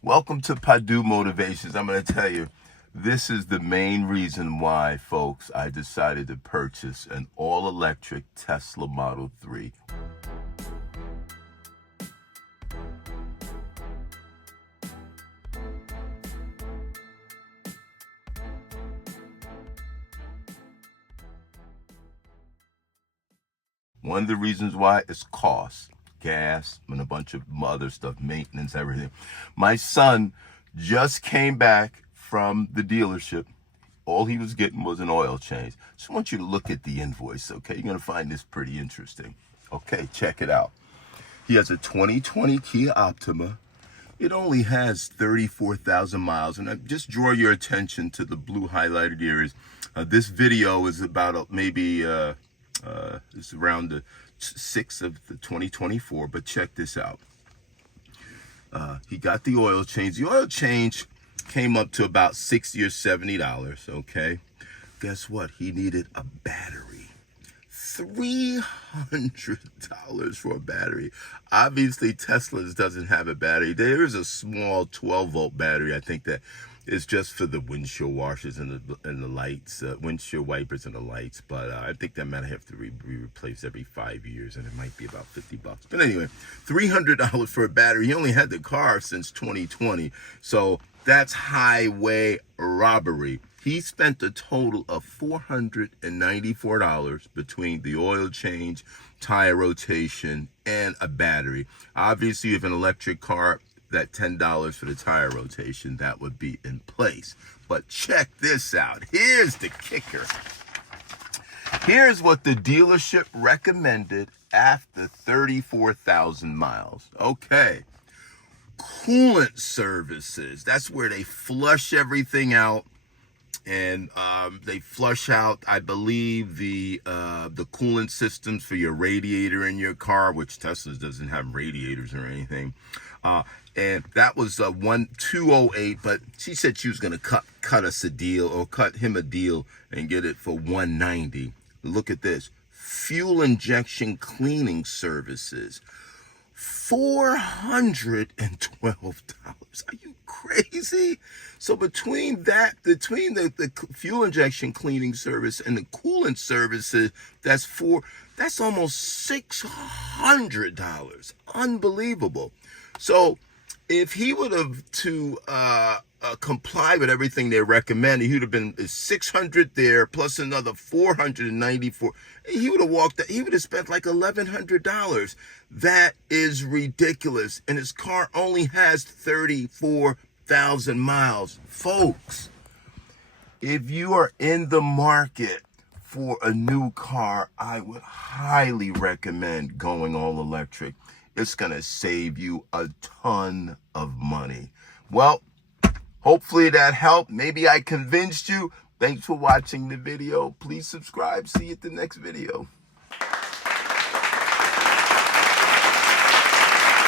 Welcome to Padu Motivations. I'm going to tell you, this is the main reason why, folks, I decided to purchase an all-electric Tesla Model 3. One of the reasons why is cost. Gas and a bunch of other stuff, maintenance, everything. My son just came back from the dealership. All he was getting was an oil change. Just want you to look at the invoice, okay? You're gonna find this pretty interesting. Okay, check it out. He has a 2020 Kia Optima. It only has 34,000 miles, and I just draw your attention to the blue highlighted areas. This video is about maybe it's around the 6th of the 2024, but check this out. He got the oil change. The oil change came up to about $60 or $70, okay? Guess what? He needed a battery. $300 for a battery. Obviously, Tesla's doesn't have a battery. There is a small 12-volt battery, I think, that is just for the windshield washers and the lights, windshield wipers and the lights. But I think that might have to be replaced every 5 years, and it might be about $50. But anyway, $300 for a battery. He only had the car since 2020, so that's highway robbery. He spent a total of $494 between the oil change, tire rotation, and a battery. Obviously, if an electric car, that $10 for the tire rotation, that would be in place. But check this out. Here's the kicker. Here's what the dealership recommended after 34,000 miles. Okay. Coolant services. That's where they flush everything out. And they flush out, I believe, the coolant systems for your radiator in your car, which Tesla doesn't have radiators or anything. And that was $208, but she said she was going to cut us a deal, or cut him a deal and get it for $190. Look at this. Fuel injection cleaning services. $412. Are you crazy? So between the fuel injection cleaning service and the coolant services, that's almost $600. Unbelievable. So if he would have comply with everything they recommended, he would have been $600 there plus another $494. He would have spent like $1,100. That is ridiculous. And his car only has 34,000 miles. Folks, if you are in the market for a new car, I would highly recommend going all electric. It's going to save you a ton of money. Well, hopefully that helped. Maybe I convinced you. Thanks for watching the video. Please subscribe. See you at the next video.